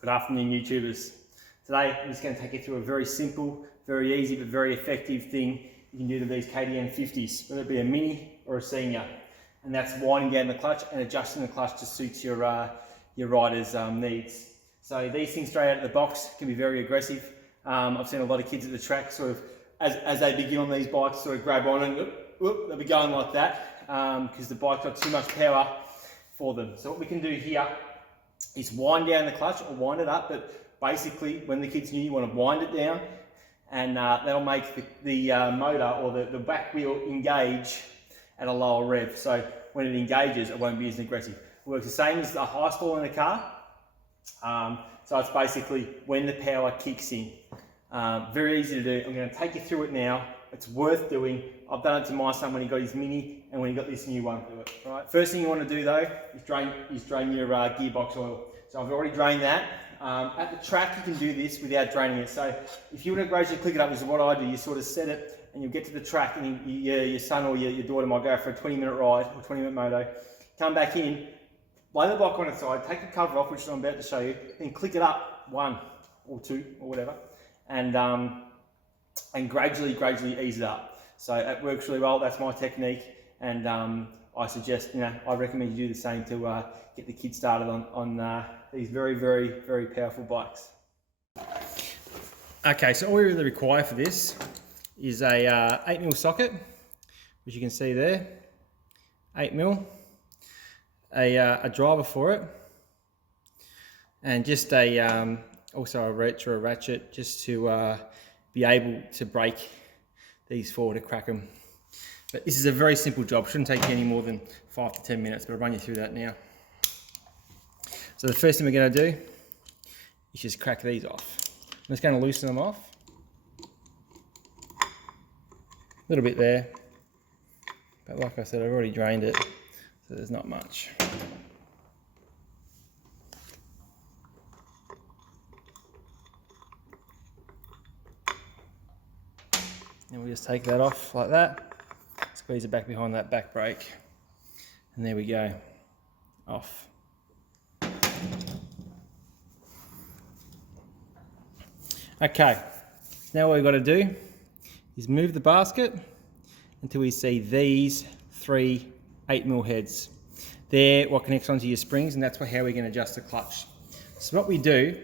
Good afternoon, YouTubers. Today I'm just going to take you through a very simple, very easy but very effective thing you can do to these KTM 50s, whether it be a mini or a senior, and that's winding down the clutch and adjusting the clutch to suit your rider's needs. So these things straight out of the box can be very aggressive. I've seen a lot of kids at the track sort of as they begin on these bikes sort of grab on and they'll be going like that because the bike's got too much power for them. So what we can do here is wind down the clutch or wind it up, but basically when the kid's new you want to wind it down, and that'll make the motor or the back wheel engage at a lower rev. So when it engages it won't be as aggressive. It works the same as the high stall in a car. So it's basically when the power kicks in. Very easy to do. I'm going to take you through it now. It's worth doing. I've done it to my son when he got his mini and when he got this new one. Right. First thing you want to do though is drain your gearbox oil. So I've already drained that. At the track you can do this without draining it. So if you want to gradually click it up, this is what I do. You sort of set it and you'll get to the track and your son or your daughter might go for a 20-minute ride or 20-minute moto. Come back in, lay the bike on its side, take the cover off, which I'm about to show you, then click it up, 1 or 2 or whatever, and gradually ease it up. So it works really well. That's my technique, and I suggest, I recommend you do the same to get the kids started on these very powerful bikes. Okay, so all we really require for this is a 8mm socket, which you can see there, 8mm, a driver for it, and just also a wrench or a ratchet just to be able to break these forward to crack them. But this is a very simple job. Shouldn't take you any more than 5 to 10 minutes, but I'll run you through that now. So the first thing we're going to do is just crack these off. I'm just going to loosen them off. A little bit there, but like I said, I've already drained it, so there's not much. And we'll just take that off like that, squeeze it back behind that back brake, and there we go, off. Okay, now what we've got to do is move the basket until we see these 3 8mm heads. They're what connects onto your springs, and that's how we're going to adjust the clutch. So what we do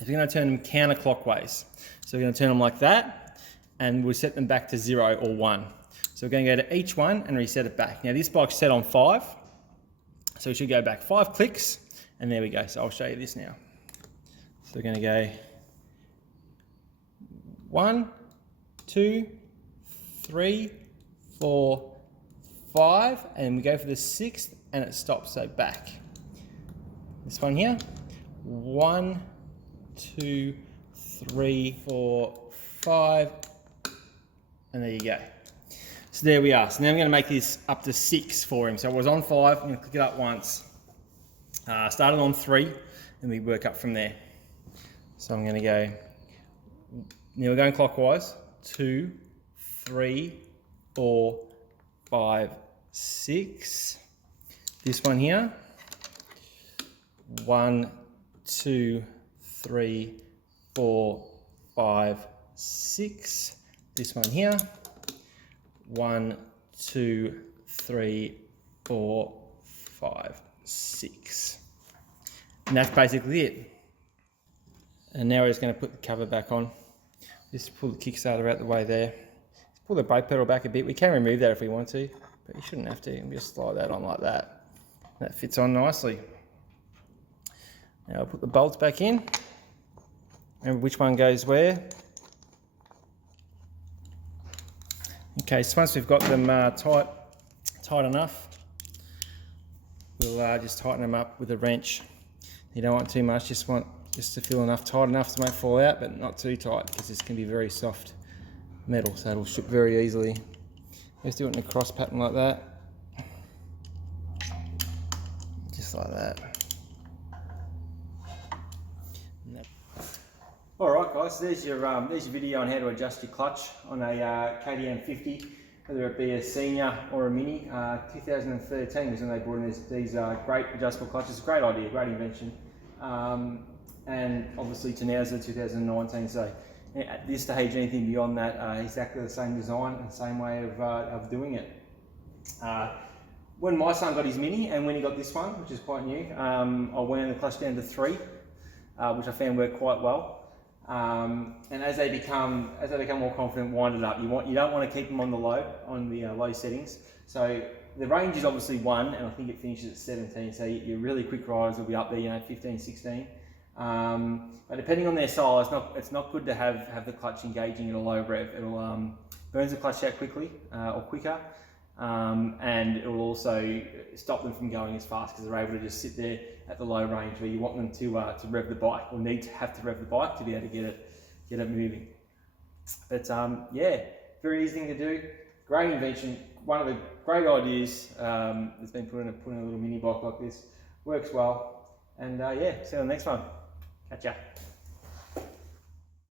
is we're going to turn them counterclockwise. So we're going to turn them like that, and we'll set them back to 0 or 1. So we're going to go to each one and reset it back. Now this bike's set on 5, so we should go back 5 clicks, and there we go. So I'll show you this now. So we're going to go 1, 2, 3, 4, 5, and we go for the 6th, and it stops, so back. This one here, 1, 2, 3, 4, 5, and there you go. So there we are. So now I'm going to make this up to 6 for him. So I was on 5, I'm going to click it up once. Started on 3, and we work up from there. So I'm going to go, now we're going clockwise, 2, 3, 4, 5, 6. This one here, 1, 2, 3, 4, 5, 6. This one here, 1, 2, 3, 4, 5, 6. And that's basically it. And now we're just going to put the cover back on. Just pull the Kickstarter out the way there. Just pull the brake pedal back a bit. We can remove that if we want to, but you shouldn't have to. And just slide that on like that. That fits on nicely. Now I'll put the bolts back in. Remember which one goes where. Okay, so once we've got them tight enough, we'll just tighten them up with a wrench. You don't want too much, just to feel tight enough so it won't fall out, but not too tight because this can be very soft metal, so it'll ship very easily. Just do it in a cross pattern like that, just like that. Alright guys, so there's your video on how to adjust your clutch on a KTM 50, whether it be a senior or a mini. 2013 was when they brought in these great adjustable clutches. Great idea, great invention. and obviously Townsville 2019. So at this stage, anything beyond that, exactly the same design and same way of doing it. When my son got his Mini and when he got this one, which is quite new, I went the clutch down to 3, which I found worked quite well. And as they become more confident, wind it up. You don't want to keep them on the low settings. So the range is obviously 1, and I think it finishes at 17. So your really quick riders will be up there, 15, 16. But depending on their style, it's not good to have the clutch engaging at a low rev. It'll burns the clutch out quickly or quicker, and it will also stop them from going as fast because they're able to just sit there at the low range where you want them to rev the bike, or need to have to rev the bike to be able to get it moving. But yeah, very easy thing to do. Great invention. One of the great ideas that's been put in a little mini bike like this. Works well. And yeah, see you on the next one. Catch ya.